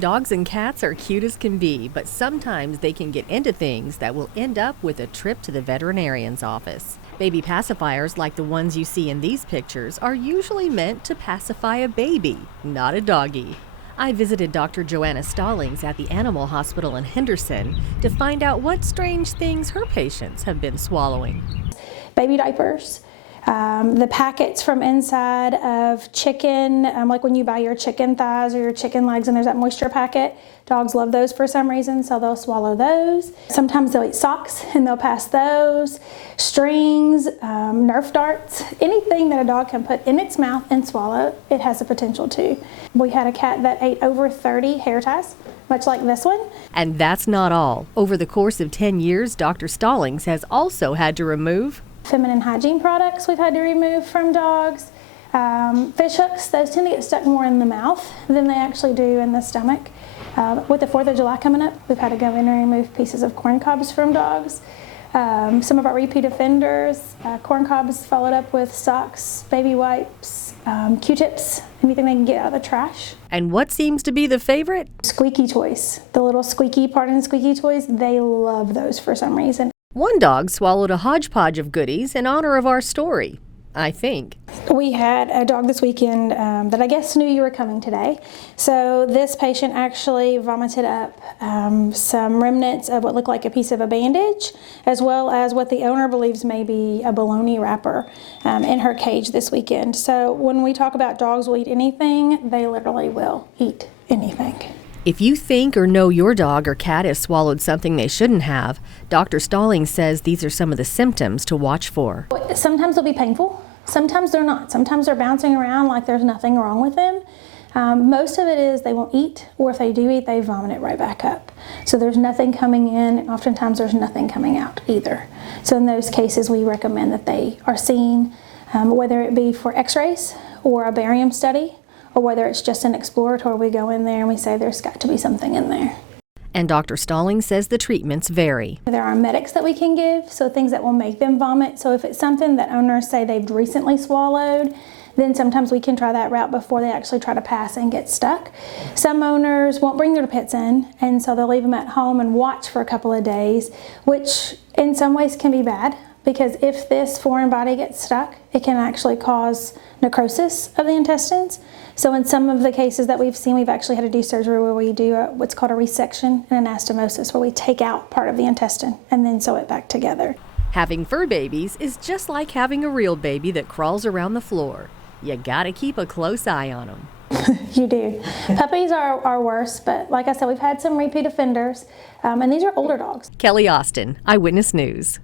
Dogs and cats are cute as can be, but sometimes they can get into things that will end up with a trip to the veterinarian's office. Baby pacifiers like the ones you see in these pictures are usually meant to pacify a baby, not a doggy. I visited Dr. Joanna Stallings at the Animal Hospital in Henderson to find out what strange things her patients have been swallowing. Baby diapers, the packets from inside of chicken, like when you buy your chicken thighs or your chicken legs and there's that moisture packet. Dogs love those for some reason, so they'll swallow those. Sometimes they'll eat socks and they'll pass those. Strings, Nerf darts, anything that a dog can put in its mouth and swallow, it has the potential to. We had a cat that ate over 30 hair ties, much like this one. And that's not all. Over the course of 10 years, Dr. Stallings has also had to remove feminine hygiene products we've had to remove from dogs. Fish hooks, those tend to get stuck more in the mouth than they actually do in the stomach. With the 4th of July coming up, we've had to go in and remove pieces of corn cobs from dogs. Some of our repeat offenders, corn cobs followed up with socks, baby wipes, Q-tips, anything they can get out of the trash. And what seems to be the favorite? Squeaky toys. The little squeaky part in squeaky toys, they love those for some reason. One dog swallowed a hodgepodge of goodies in honor of our story, I think. We had a dog this weekend that I guess knew you were coming today. So this patient actually vomited up some remnants of what looked like a piece of a bandage, as well as what the owner believes may be a bologna wrapper in her cage this weekend. So when we talk about dogs will eat anything, they literally will eat anything. If you think or know your dog or cat has swallowed something they shouldn't have, Dr. Stallings says these are some of the symptoms to watch for. Sometimes they'll be painful, sometimes they're not. Sometimes they're bouncing around like there's nothing wrong with them. Most of it is they won't eat, or if they do eat, they vomit it right back up. So there's nothing coming in, and oftentimes there's nothing coming out either. So in those cases, we recommend that they are seen, whether it be for x-rays or a barium study, or whether it's just an exploratory, we go in there and we say there's got to be something in there. And Dr. Stallings says the treatments vary. There are medics that we can give, so things that will make them vomit. So if it's something that owners say they've recently swallowed, then sometimes we can try that route before they actually try to pass and get stuck. Some owners won't bring their pets in, and so they'll leave them at home and watch for a couple of days, which in some ways can be bad, because if this foreign body gets stuck, it can actually cause necrosis of the intestines. So in some of the cases that we've seen, we've actually had to do surgery where we do what's called a resection and anastomosis, where we take out part of the intestine and then sew it back together. Having fur babies is just like having a real baby that crawls around the floor. You gotta keep a close eye on them. You do. Puppies are worse, but like I said, we've had some repeat offenders, and these are older dogs. Kelly Austin, Eyewitness News.